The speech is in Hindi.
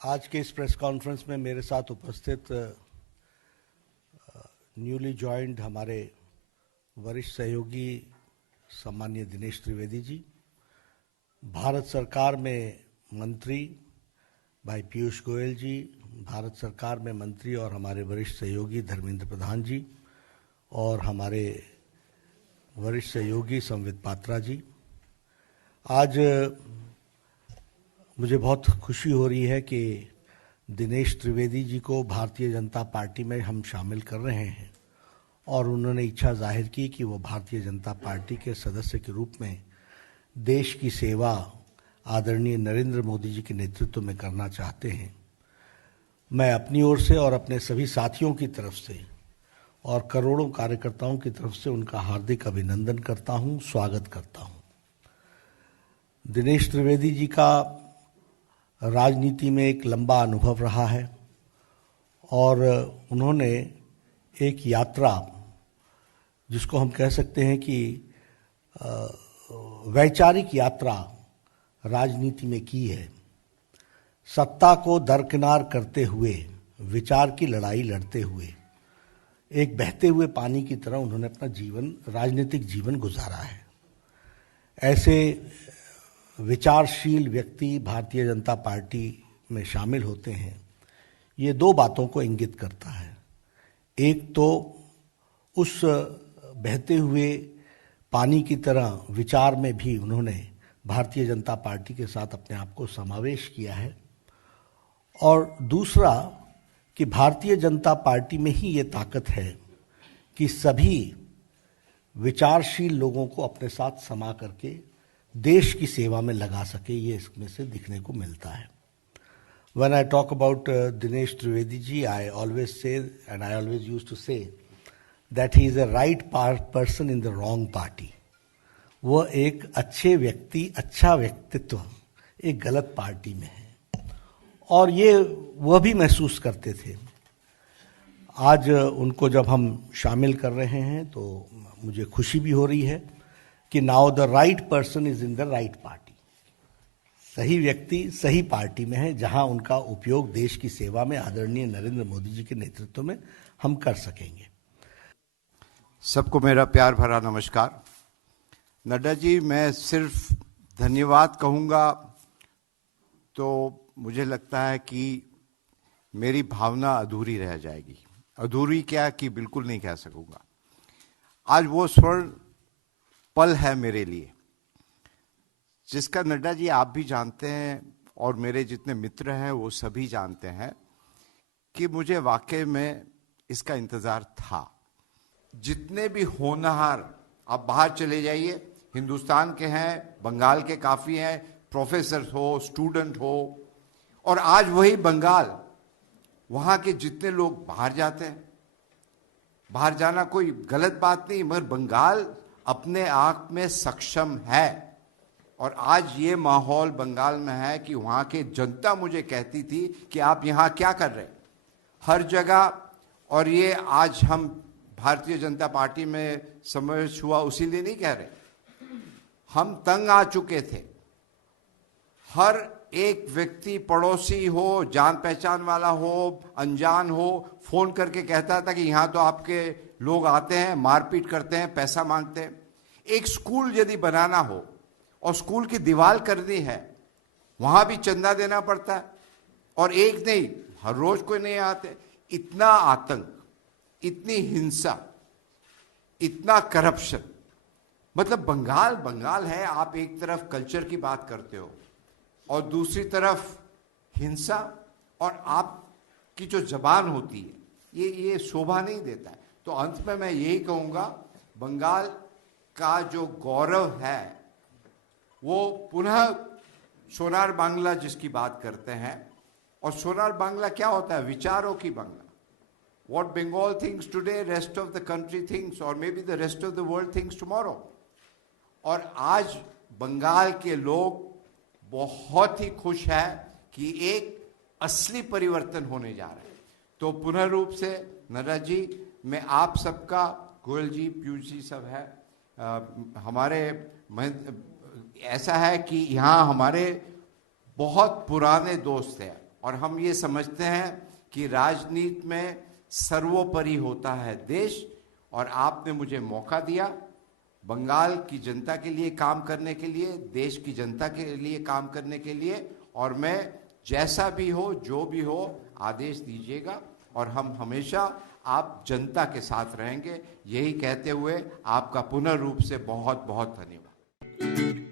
आज के इस प्रेस कॉन्फ्रेंस में मेरे साथ उपस्थित न्यूली ज्वाइंड हमारे वरिष्ठ सहयोगी सम्माननीय दिनेश त्रिवेदी जी, भारत सरकार में मंत्री भाई पीयूष गोयल जी, भारत सरकार में मंत्री और हमारे वरिष्ठ सहयोगी धर्मेंद्र प्रधान जी और हमारे वरिष्ठ सहयोगी संवित पात्रा जी। आज मुझे बहुत खुशी हो रही है कि दिनेश त्रिवेदी जी को भारतीय जनता पार्टी में हम शामिल कर रहे हैं और उन्होंने इच्छा जाहिर की कि वो भारतीय जनता पार्टी के सदस्य के रूप में देश की सेवा आदरणीय नरेंद्र मोदी जी के नेतृत्व में करना चाहते हैं। मैं अपनी ओर से और अपने सभी साथियों की तरफ से और करोड़ों कार्यकर्ताओं की तरफ से उनका हार्दिक अभिनंदन करता हूं, स्वागत करता हूं। दिनेश त्रिवेदी जी का राजनीति में एक लंबा अनुभव रहा है और उन्होंने एक यात्रा, जिसको हम कह सकते हैं कि वैचारिक यात्रा राजनीति में की है। सत्ता को दरकिनार करते हुए, विचार की लड़ाई लड़ते हुए, एक बहते हुए पानी की तरह उन्होंने अपना राजनीतिक जीवन गुजारा है। ऐसे विचारशील व्यक्ति भारतीय जनता पार्टी में शामिल होते हैं, ये दो बातों को इंगित करता है। एक तो उस बहते हुए पानी की तरह विचार में भी उन्होंने भारतीय जनता पार्टी के साथ अपने आप को समावेश किया है, और दूसरा कि भारतीय जनता पार्टी में ही ये ताकत है कि सभी विचारशील लोगों को अपने साथ समा करके देश की सेवा में लगा सके, ये इसमें से दिखने को मिलता है। When I talk about Dinesh Trivedi ji, I always say, and I always used to say, that he is a right person in the wrong party. वह एक अच्छे व्यक्ति, अच्छा व्यक्तित्व एक गलत पार्टी में है, और ये वह भी महसूस करते थे। आज उनको जब हम शामिल कर रहे हैं तो मुझे खुशी भी हो रही है कि now the right person is in the right party. सही व्यक्ति सही पार्टी में है, जहां उनका उपयोग देश की सेवा में आदरणीय नरेंद्र मोदी जी के नेतृत्व में हम कर सकेंगे। सबको मेरा प्यार भरा नमस्कार। नड्डा जी, मैं सिर्फ धन्यवाद कहूँगा तो मुझे लगता है कि मेरी भावना अधूरी रह जाएगी। अधूरी क्या कि बिल्कुल नहीं कह सकूँगा। आज वो स्वर्ण पल है मेरे लिए, जिसका नड्डा जी आप भी जानते हैं और मेरे जितने मित्र हैं वो सभी जानते हैं कि मुझे वाकई में इसका इंतज़ार था। जितने भी होनहार, आप बाहर चले जाइए, हिंदुस्तान के हैं, बंगाल के काफ़ी हैं, प्रोफेसर हो, स्टूडेंट हो, और आज वही बंगाल, वहाँ के जितने लोग बाहर जाते हैं, बाहर जाना कोई गलत बात नहीं, मगर बंगाल अपने आप में सक्षम है। और आज ये माहौल बंगाल में है कि वहाँ की जनता मुझे कहती थी कि आप यहाँ क्या कर रहे हैं, हर जगह। और ये आज हम भारतीय जनता पार्टी में समावेश हुआ उसी लिए नहीं कह रहे, हम तंग आ चुके थे। हर एक व्यक्ति, पड़ोसी हो, जान पहचान वाला हो, अनजान हो, फोन करके कहता था कि यहाँ तो आपके लोग आते हैं, मारपीट करते हैं, पैसा मांगते हैं। एक स्कूल यदि बनाना हो और स्कूल की दीवार करनी है, वहां भी चंदा देना पड़ता है, और एक नहीं, हर रोज कोई नहीं आते। इतना आतंक, इतनी हिंसा, इतना करप्शन, मतलब बंगाल है। आप एक तरफ कल्चर की बात करते हो और दूसरी तरफ हिंसा, और आपकी जो जबान होती है ये शोभा नहीं देता है। तो अंत में मैं यही कहूँगा, बंगाल का जो गौरव है वो पुनः सोनार बांग्ला जिसकी बात करते हैं, और सोनार बांग्ला क्या होता है? विचारों की Bangla. What Bengal thinks today, rest of the country thinks, or maybe the rest of the world thinks tomorrow. और आज बंगाल के लोग बहुत ही खुश है कि एक असली परिवर्तन होने जा रहा है। तो पुनः रूप से नड्डा जी, मैं आप सबका, गोयल जी, पीयूष जी सब है, हमारे ऐसा है कि यहाँ हमारे बहुत पुराने दोस्त हैं और हम ये समझते हैं कि राजनीति में सर्वोपरि होता है देश, और आपने मुझे मौका दिया बंगाल की जनता के लिए काम करने के लिए, देश की जनता के लिए काम करने के लिए, और मैं जैसा भी हो जो भी हो आदेश दीजिएगा और हम हमेशा आप जनता के साथ रहेंगे। यही कहते हुए आपका पुनः रूप से बहुत बहुत धन्यवाद।